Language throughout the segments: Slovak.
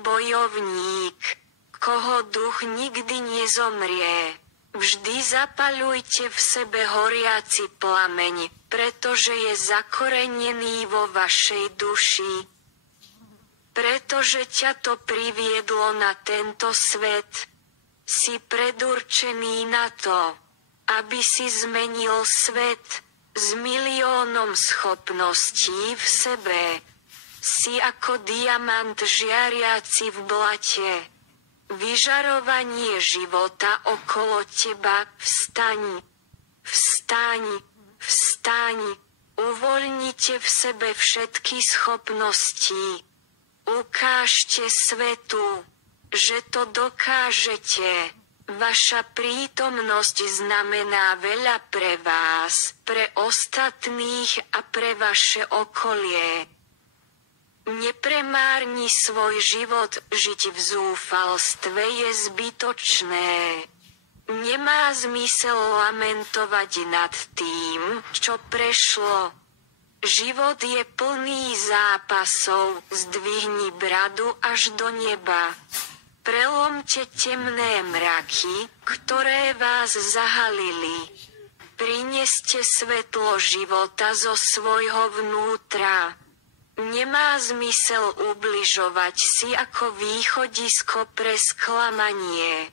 bojovník, koho duch nikdy nezomrie. Vždy zapaľujte v sebe horiaci plameň, pretože je zakorenený vo vašej duši. Pretože ťa to priviedlo na tento svet, si predurčený na to, aby si zmenil svet s miliónom schopností v sebe. Si ako diamant žiariaci v blate. Vyžarovanie života okolo teba, vstaň, vstaň, vstaň, uvoľnite v sebe všetky schopnosti. Ukážte svetu, že to dokážete. Vaša prítomnosť znamená veľa pre vás, pre ostatných a pre vaše okolie. Nepremárni svoj život, žiť v zúfalstve je zbytočné. Nemá zmysel lamentovať nad tým, čo prešlo. Život je plný zápasov, zdvihni bradu až do neba. Prelomte temné mraky, ktoré vás zahalili. Prineste svetlo života zo svojho vnútra. Nemá zmysel ubližovať si ako východisko pre sklamanie.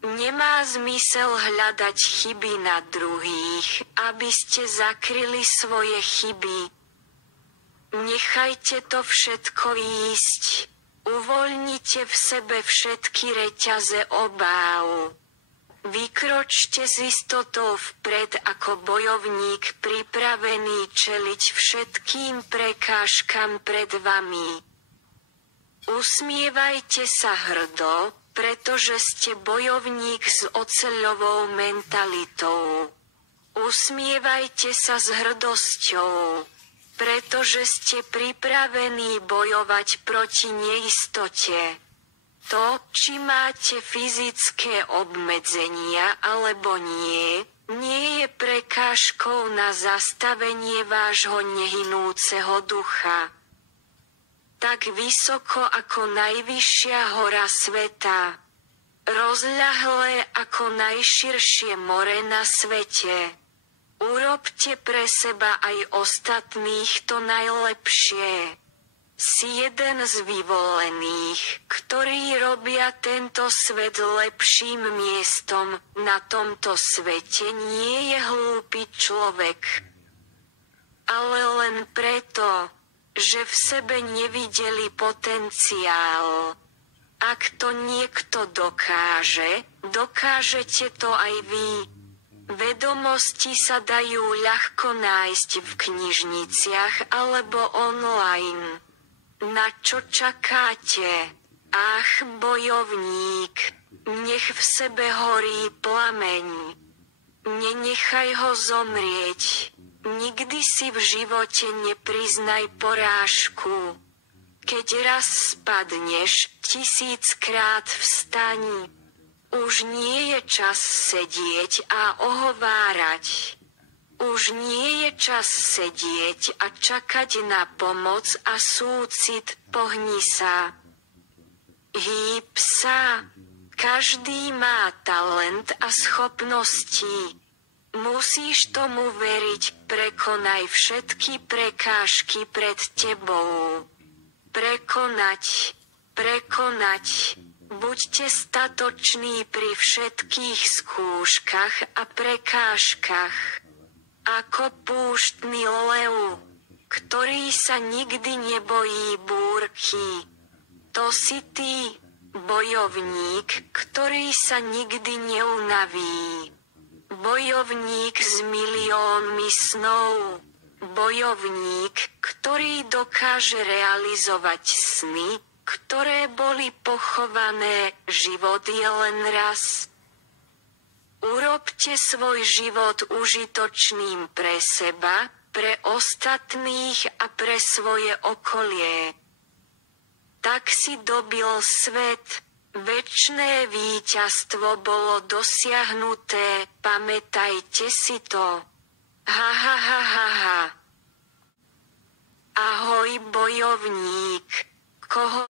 Nemá zmysel hľadať chyby na druhých, aby ste zakryli svoje chyby. Nechajte to všetko ísť. Uvoľnite v sebe všetky reťaze obáv. Vykročte s istotou vpred ako bojovník pripravený čeliť všetkým prekážkam pred vami. Usmievajte sa hrdo, pretože ste bojovník s oceľovou mentalitou. Usmievajte sa s hrdosťou, pretože ste pripravení bojovať proti neistote. To, či máte fyzické obmedzenia alebo nie, nie je prekážkou na zastavenie vášho nehynúceho ducha. Tak vysoko ako najvyššia hora sveta, rozľahlé ako najširšie more na svete. Urobte pre seba aj ostatných to najlepšie. Si jeden z vyvolených, ktorí robia tento svet lepším miestom. Na tomto svete nie je hlúpy človek. Ale len preto, že v sebe nevideli potenciál. Ak to niekto dokáže, dokážete to aj vy. Vedomosti sa dajú ľahko nájsť v knižniciach alebo online. Na čo čakáte? Ach, bojovník, nech v sebe horí plameň. Nenechaj ho zomrieť. Nikdy si v živote nepriznaj porážku. Keď raz spadneš, 1000-krát vstaň. Už nie je čas sedieť a ohovárať. Už nie je čas sedieť a čakať na pomoc a súcit, pohni sa. Hýb sa. Každý má talent a schopnosti. Musíš tomu veriť, prekonaj všetky prekážky pred tebou. Prekonať, prekonať. Buďte statoční pri všetkých skúškach a prekážkach. Ako púštny lev, ktorý sa nikdy nebojí búrky. To si ty, bojovník, ktorý sa nikdy neunaví. Bojovník s miliónmi snov. Bojovník, ktorý dokáže realizovať sny, ktoré boli pochované. Život je len raz. Urobte svoj život užitočným pre seba, pre ostatných a pre svoje okolie. Tak si dobil svet. Večné víťazstvo bolo dosiahnuté, pamätajte si to. Ha ha ha ha ha. Ahoj bojovník, koho